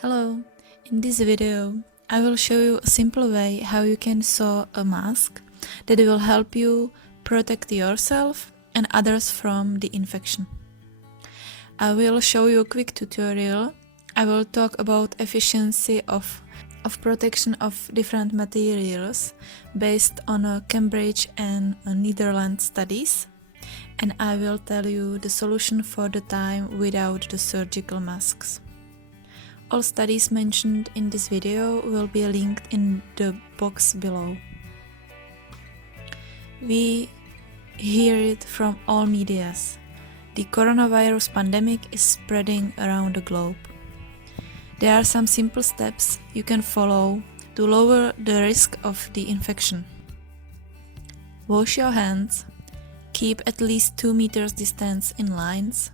Hello, in this video I will show you a simple way how you can sew a mask that will help you protect yourself and others from the infection. I will show you a quick tutorial. I will talk about efficiency of protection of different materials based on Cambridge and Netherlands studies, and I will tell you the solution for the time without the surgical masks. All studies mentioned in this video will be linked in the box below. We hear it from all medias. The coronavirus pandemic is spreading around the globe. There are some simple steps you can follow to lower the risk of the infection. Wash your hands, keep at least 2 meters distance in lines,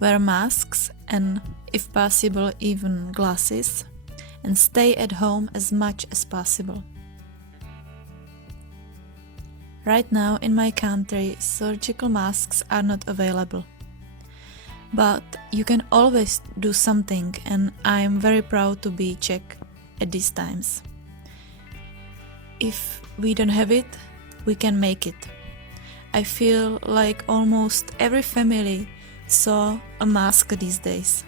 wear masks and, if possible, even glasses, and stay at home as much as possible. Right now in my country, surgical masks are not available. But you can always do something, and I am very proud to be Czech at these times. If we don't have it, we can make it. I feel like almost every family saw a mask these days.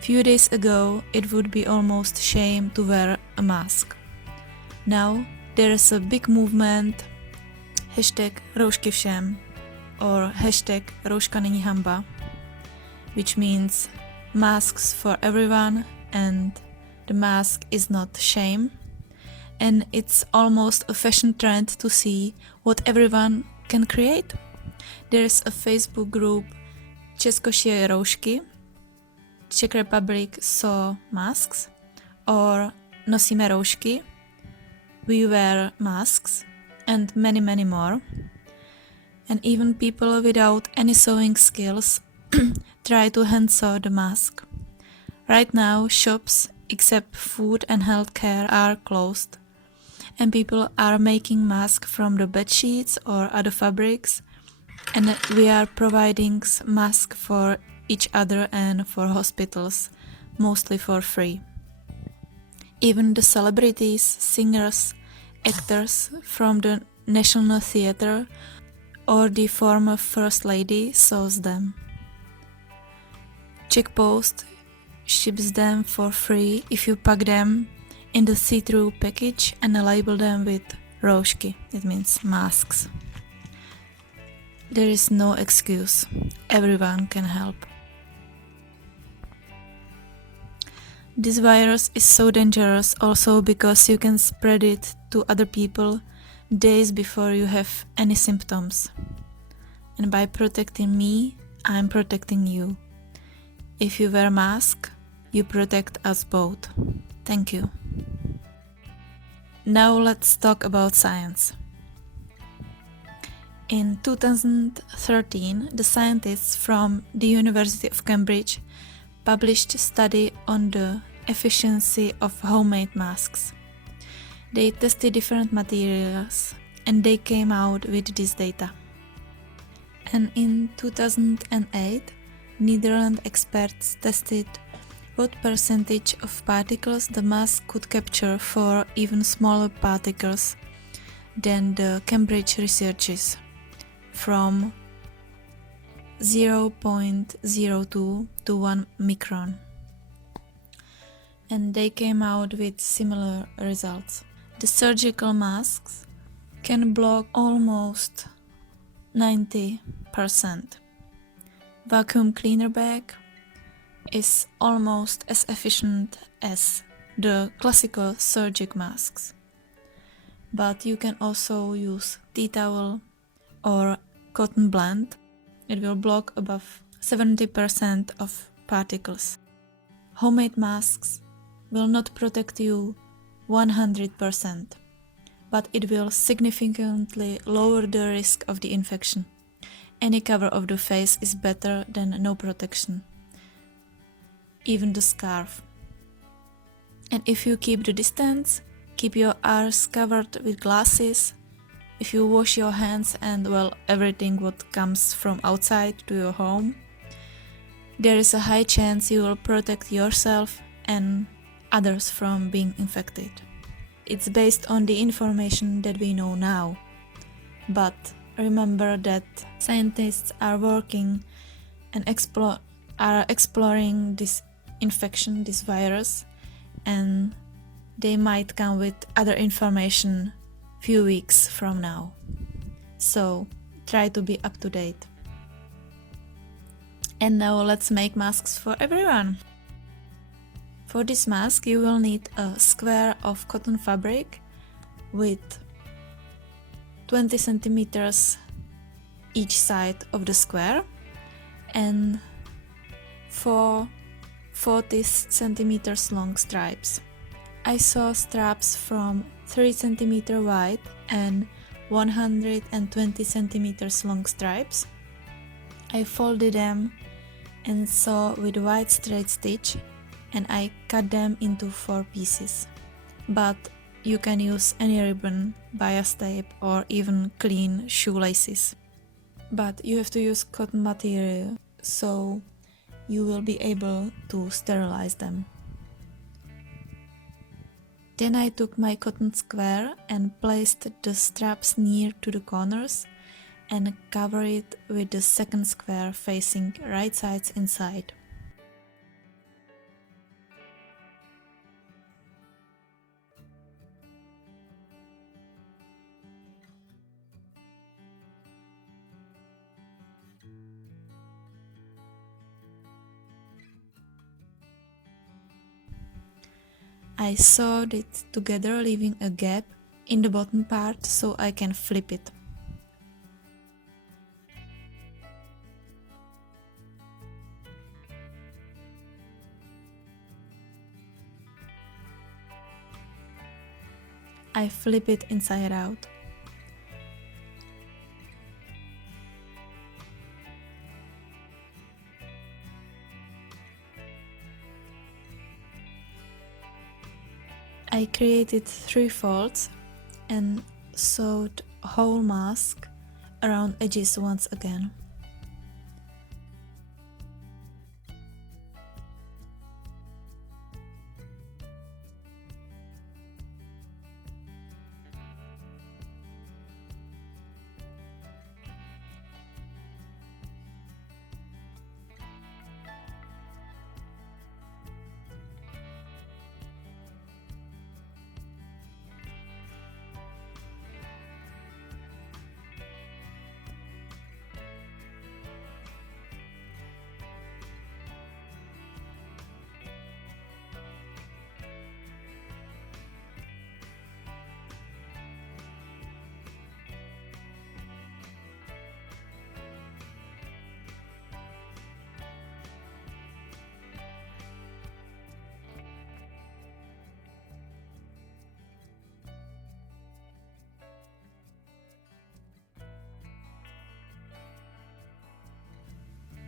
Few days ago, it would be almost shame to wear a mask. Now there is a big movement, #roušky všem, or #rouška není hanba, which means masks for everyone and the mask is not shame. And it's almost a fashion trend to see what everyone can create. There's a Facebook group Česko šije roušky, Czech Republic saw masks, or nosíme roušky, we wear masks, and many more. And even people without any sewing skills try to hand sew the mask. Right now, shops except food and healthcare are closed, and people are making masks from the bed sheets or other fabrics, and we are providing masks for each other and for hospitals, mostly for free. Even the celebrities, singers, actors from the National Theatre or the former First Lady sews them. Czech Post ships them for free if you pack them in the see-through package and label them with roušky, it means masks. There is no excuse, everyone can help. This virus is so dangerous also because you can spread it to other people days before you have any symptoms. And by protecting me, I'm protecting you. If you wear a mask, you protect us both. Thank you. Now let's talk about science. In 2013, the scientists from the University of Cambridge published a study on the efficiency of homemade masks. They tested different materials and they came out with this data. And in 2008, Netherlands experts tested what percentage of particles the mask could capture for even smaller particles than the Cambridge researchers, from 0.02 to 1 micron. And they came out with similar results. The surgical masks can block almost 90%. Vacuum cleaner bag is almost as efficient as the classical surgic masks. But you can also use tea towel or cotton blend. It will block above 70% of particles. Homemade masks will not protect you 100%, but it will significantly lower the risk of the infection. Any cover of the face is better than no protection, even the scarf. And if you keep the distance, keep your eyes covered with glasses, if you wash your hands and everything what comes from outside to your home, there is a high chance you will protect yourself and others from being infected. It's based on the information that we know now. But remember that scientists are working and exploring this infection, this virus, and they might come with other information few weeks from now. So try to be up to date. And now let's make masks for everyone. For this mask you will need a square of cotton fabric with 20 centimeters each side of the square and 40 centimeters long stripes. I saw straps from 3 centimeter wide and 120 centimeters long stripes. I folded them and sew with white straight stitch, and I cut them into 4 pieces. But you can use any ribbon, bias tape or even clean shoelaces. But you have to use cotton material, so you will be able to sterilize them. Then I took my cotton square and placed the straps near to the corners and covered it with the second square facing right sides inside. I sewed it together, leaving a gap in the bottom part so I can flip it. I flip it inside out. I created 3 folds and sewed a whole mask around edges once again.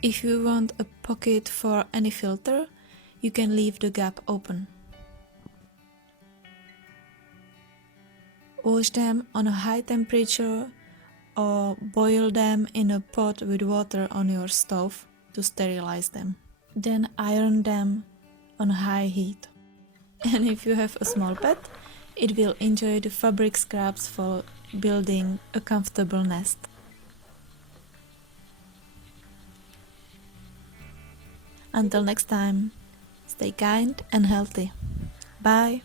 If you want a pocket for any filter, you can leave the gap open. Wash them on a high temperature or boil them in a pot with water on your stove to sterilize them. Then iron them on high heat. And if you have a small pet, it will enjoy the fabric scraps for building a comfortable nest. Until next time, stay kind and healthy. Bye!